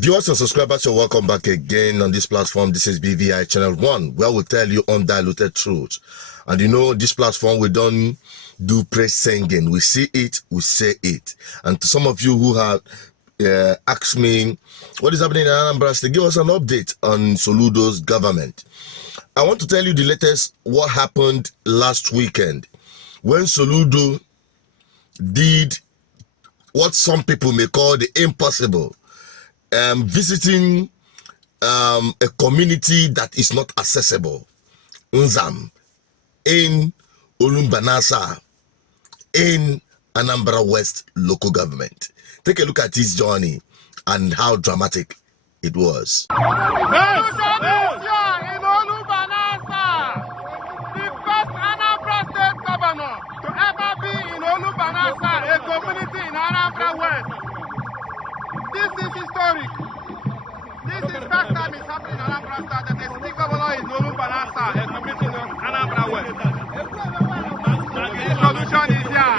Viewers and subscribers, you're welcome back again on this platform. This is BVI Channel 1, where we tell you undiluted truth. And you know, this platform, we don't do praise singing. We see it, we say it. And to some of you who have asked me, what is happening in Anambra State, give us an update on Soludo's government. I want to tell you the latest, what happened last weekend, when Soludo did what some people may call the impossible. Visiting a community that is not accessible, Nzam, in Olumbanasa, in Anambra West local government. Take a look at his journey and how dramatic it was. This is historic. This is first time it's happening in Anambra State that the city governor is Olumbanasa, a community in Anambra West. The solution is here.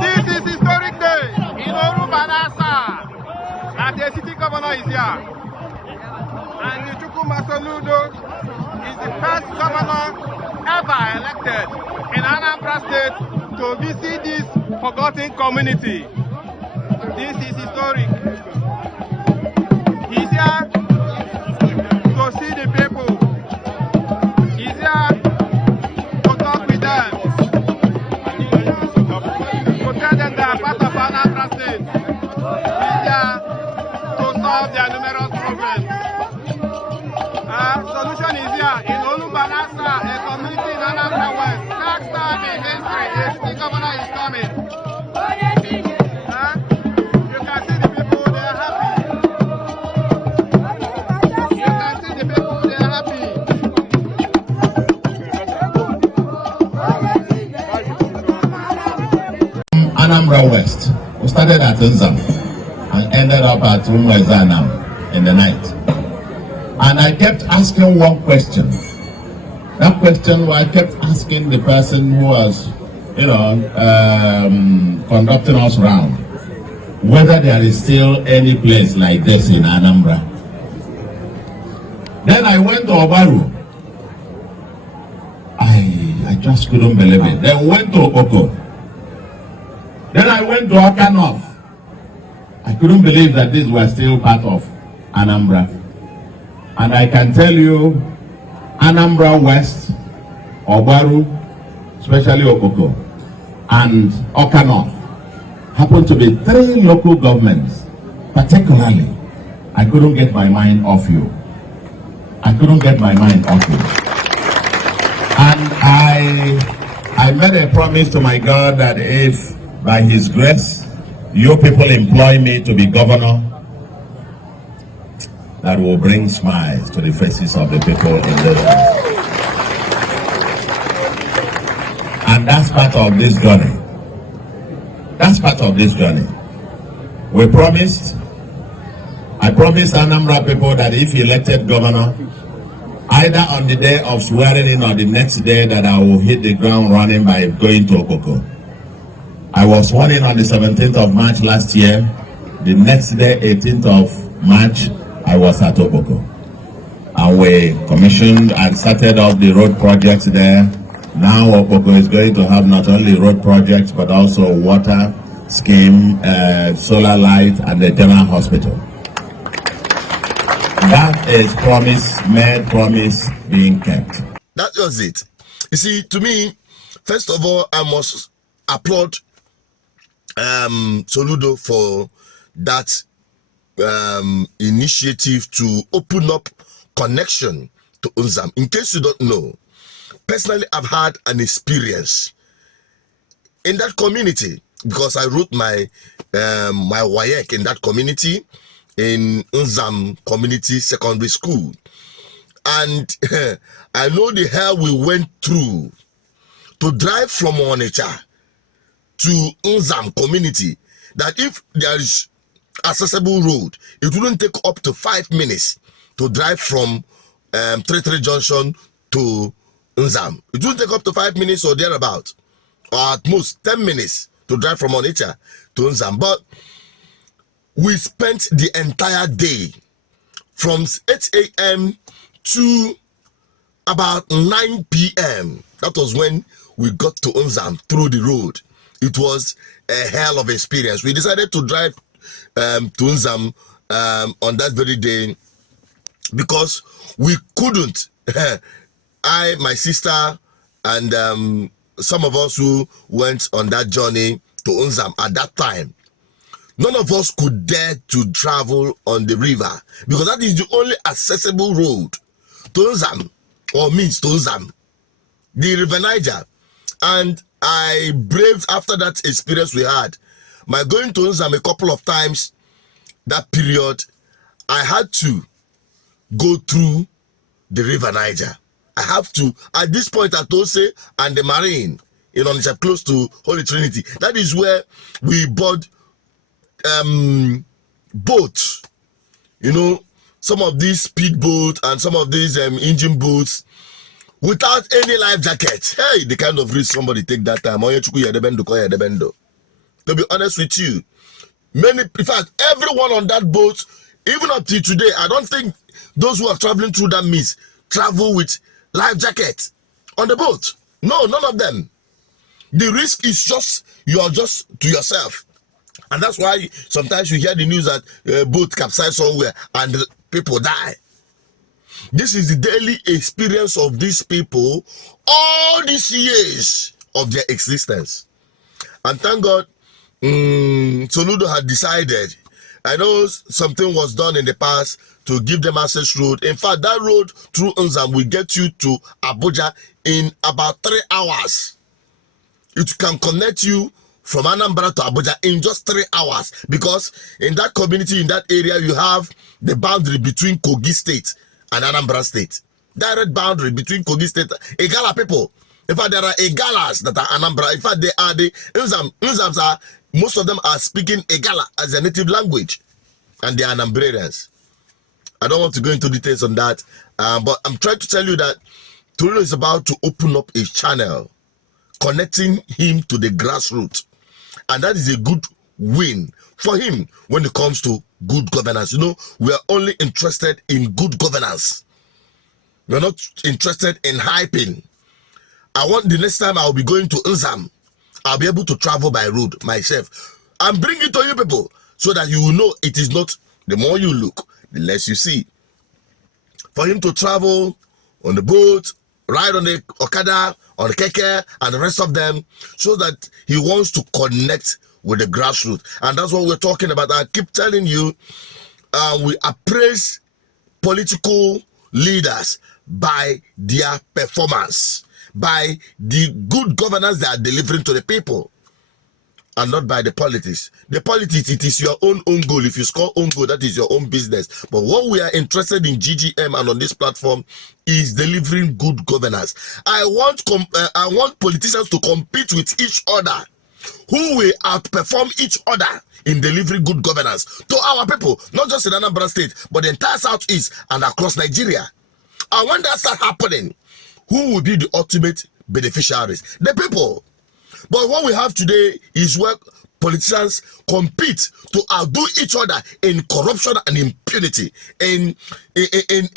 This is historic day in Olumbanasa that the city governor is here. And the Soludo is the first governor ever elected in Anambra State to visit this forgotten community. This is historic. He's here to see the people. He's here to talk with them. To tell them they are part of Anambra State. He's here to solve their numerous problems. Solution is here in Olumbanasa, a community in Anambra West. Next time in history, the city governor is coming. Anambra West. We started at Nzam and ended up at Umwezanam in the night. And I kept asking one question. That question I kept asking the person who was, conducting us round, whether there is still any place like this in Anambra. Then I went to Obaru. I just couldn't believe it. Then went to Okoko. Then I went to Okanoff. I couldn't believe that these were still part of Anambra. And I can tell you, Anambra West, Obaru, especially Okoko, and Okanoff, happen to be three local governments. Particularly, I couldn't get my mind off you. I couldn't get my mind off you. And I made a promise to my God that if by His grace, you people employ me to be governor, that will bring smiles to the faces of the people in this house. And that's part of this journey. That's part of this journey. I promised Anambra people that if elected governor, either on the day of swearing in or the next day, that I will hit the ground running by going to Okoko. I was sworn in on the 17th of March last year. The next day, 18th of March, I was at Okoko. And we commissioned and started off the road projects there. Now Okoko is going to have not only road projects, but also water scheme, solar light, and the general hospital. That is promise made, promise being kept. That was it. You see, to me, first of all, I must applaud Soludo for that initiative to open up connection to Nzam. In case you don't know, personally, I've had an experience in that community because I wrote my my Voyage in that community, in Nzam Community Secondary School, and I know the hell we went through to drive from Onitsha to Nzam community, that if there is accessible road, it wouldn't take up to 5 minutes to drive from 33 Junction to Nzam. It wouldn't take up to 5 minutes or thereabout, or at most 10 minutes to drive from Onitsha to Nzam. But we spent the entire day from 8 a.m. to about 9 p.m. That was when we got to Unzam through the road. It was a hell of an experience. We decided to drive to Unzam on that very day because we couldn't. I, my sister, and some of us who went on that journey to Unzam at that time, none of us could dare to travel on the river because that is the only accessible road to Unzam, or means to Unzam, the River Niger. And I braved, after that experience we had, my going to Unzam a couple of times, that period, I had to go through the River Niger. I have to, at this point at Ose and the Marine, in Onitsha, close to Holy Trinity, that is where we bought boats. You know, some of these speed boats and some of these engine boats without any life jacket. Hey, the kind of risk somebody take that time. To be honest with you, many, in fact, everyone on that boat, even up to today, I don't think those who are traveling through that means travel with life jacket on the boat. No, none of them. The risk is just, you are just to yourself. And that's why sometimes you hear the news that a boat capsized somewhere and people die. This is the daily experience of these people all these years of their existence. And thank God, Soludo had decided, I know something was done in the past to give them access road. In fact, that road through Unzam will get you to Abuja in about 3 hours. It can connect you from Anambra to Abuja in just 3 hours, because in that community, in that area, you have the boundary between Kogi State and Anambra State. Direct boundary between Kogi State. Igala people. In fact, there are Igalas that are Anambra. In fact, they are the Unzams are, most of them are speaking Igala as a native language, and they are Anambrarians. I don't want to go into details on that, but I'm trying to tell you that Soludo is about to open up a channel connecting him to the grassroots, and that is a good win for him when it comes to good governance. You know, we are only interested in good governance. We're not interested in hyping. I want the next time I'll be going to Unzam, I'll be able to travel by road myself and bring it to you people so that you will know it is not the more you look, the less you see. For him to travel on the boat, ride on the Okada, on the Keke, and the rest of them, so that he wants to connect with the grassroots. And that's what we're talking about. I keep telling you, we appraise political leaders by their performance, by the good governance they are delivering to the people, and not by the politics. The politics, it is your own goal. If you score own goal, that is your own business. But what we are interested in GGM and on this platform is delivering good governance. I want politicians to compete with each other, who will outperform each other in delivering good governance to our people, not just in Anambra State, but the entire Southeast and across Nigeria. And when that starts happening, who will be the ultimate beneficiaries? The people. But what we have today is where politicians compete to outdo each other in corruption and impunity, in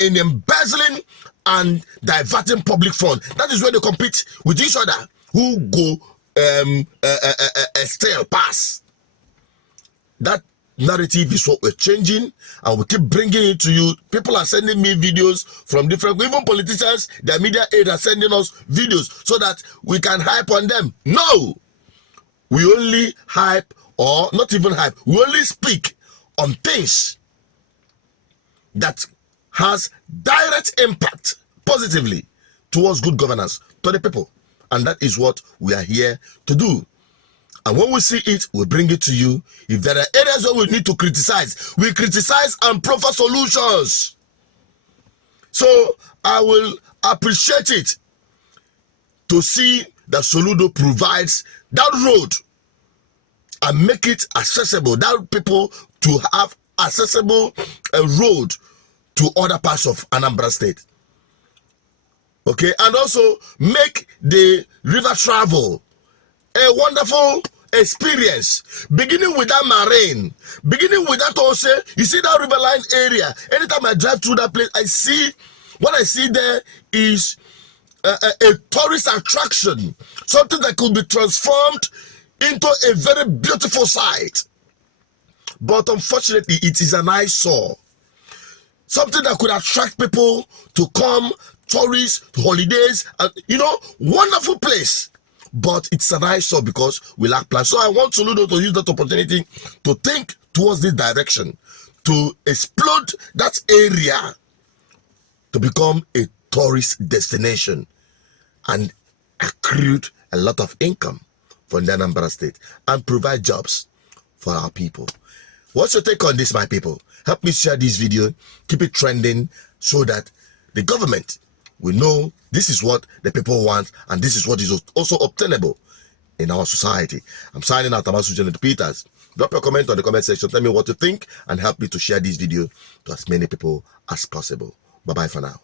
embezzling and diverting public funds. That is where they compete with each other. Who go stale pass. That narrative is what we're changing, and we keep bringing it to you. People are sending me videos from different, even politicians, their media aid are sending us videos so that we can hype on them. No, we only hype, or not even hype, we only speak on things that has direct impact positively towards good governance to the people. And that is what we are here to do. And when we see it, we bring it to you. If there are areas where we need to criticize, we criticize and proffer solutions. So I will appreciate it to see that Soludo provides that road and make it accessible, that people to have accessible road to other parts of Anambra State. Okay, and also make the river travel a wonderful experience, beginning with that marine, beginning with that also, you see that riverline area. Anytime I drive through that place, I see, what I see there is a tourist attraction, something that could be transformed into a very beautiful site. But unfortunately, it is an eyesore. Something that could attract people to come, tourists, holidays, and wonderful place. But it's an eyesore because we lack plans. So I want Soludo to use that opportunity to think towards this direction, to explode that area to become a tourist destination and accrued a lot of income for the Anambra state and provide jobs for our people. What's your take on this, my people? Help me share this video, keep it trending so that the government will know this is what the people want and this is what is also obtainable in our society. I'm signing out. Tamasu Janet Peters. Drop your comment on the comment section. Tell me what you think and help me to share this video to as many people as possible. Bye-bye for now.